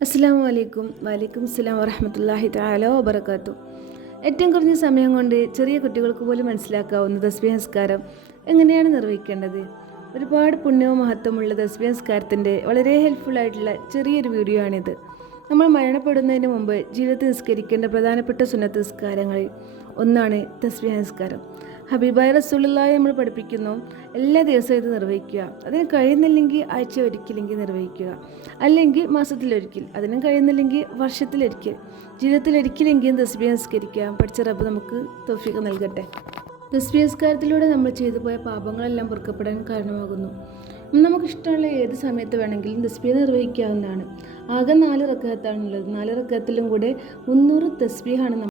അസ്സാം വലൈക്കും വലൈക്കും അസ്സാം വറഹമത്തല്ലാഹി താലോ വബർക്കാത്തു ഏറ്റവും കുറഞ്ഞ സമയം കൊണ്ട് ചെറിയ കുട്ടികൾക്ക് പോലും മനസ്സിലാക്കാവുന്ന തസ്ബീഹ് നസ്കാരം എങ്ങനെയാണ് നിർവഹിക്കേണ്ടത്? ഒരുപാട് പുണ്യവും മഹത്വമുള്ള തസ്ബീഹ് നിസ്കാരത്തിന്റെ വളരെ ഹെൽപ്ഫുൾ ആയിട്ടുള്ള ചെറിയൊരു വീഡിയോ ആണിത്. നമ്മൾ മരണപ്പെടുന്നതിന് മുമ്പ് ജീവിതത്തിൽ നിസ്കരിക്കേണ്ട പ്രധാനപ്പെട്ട സുന്നത്ത് നിസ്കാരങ്ങളിൽ ഒന്നാണ് തസ്ബീഹ് നിസ്കാരം ഹബീബായ റസൂലുള്ളാഹി നമ്മൾ പഠിപ്പിക്കുന്നു. എല്ലാ ദിവസവും ഇത് നിർവഹിക്കുക. അതിന് കഴിയുന്നില്ലെങ്കിൽ ആഴ്ച ഒരിക്കലെങ്കിൽ നിർവഹിക്കുക. അല്ലെങ്കിൽ മാസത്തിലൊരിക്കൽ അതിനും കഴിയുന്നില്ലെങ്കിൽ വർഷത്തിലൊരിക്കൽ ജീവിതത്തിലൊരിക്കലെങ്കിലും തസ്ബീഹ് നിസ്കരിക്കുക. പഠിച്ച റബ്ബ് നമുക്ക് തൗഫീഖ് നൽകട്ടെ. തസ്ബീഹ് നിസ്കാരത്തിലൂടെ നമ്മൾ ചെയ്തു പോയ പാപങ്ങളെല്ലാം പൊറുക്കപ്പെടാൻ കാരണമാകുന്നു. നമുക്കിഷ്ടമുള്ള ഏത് സമയത്ത് വേണമെങ്കിലും തസ്ബീഹ് നിർവഹിക്കാവുന്നതാണ്. ആകെ നാല് റക്കഹത്താണുള്ളത് നാല് റക്കഹത്തിലും കൂടെ മുന്നൂറ് തസ്ബീഹാണ്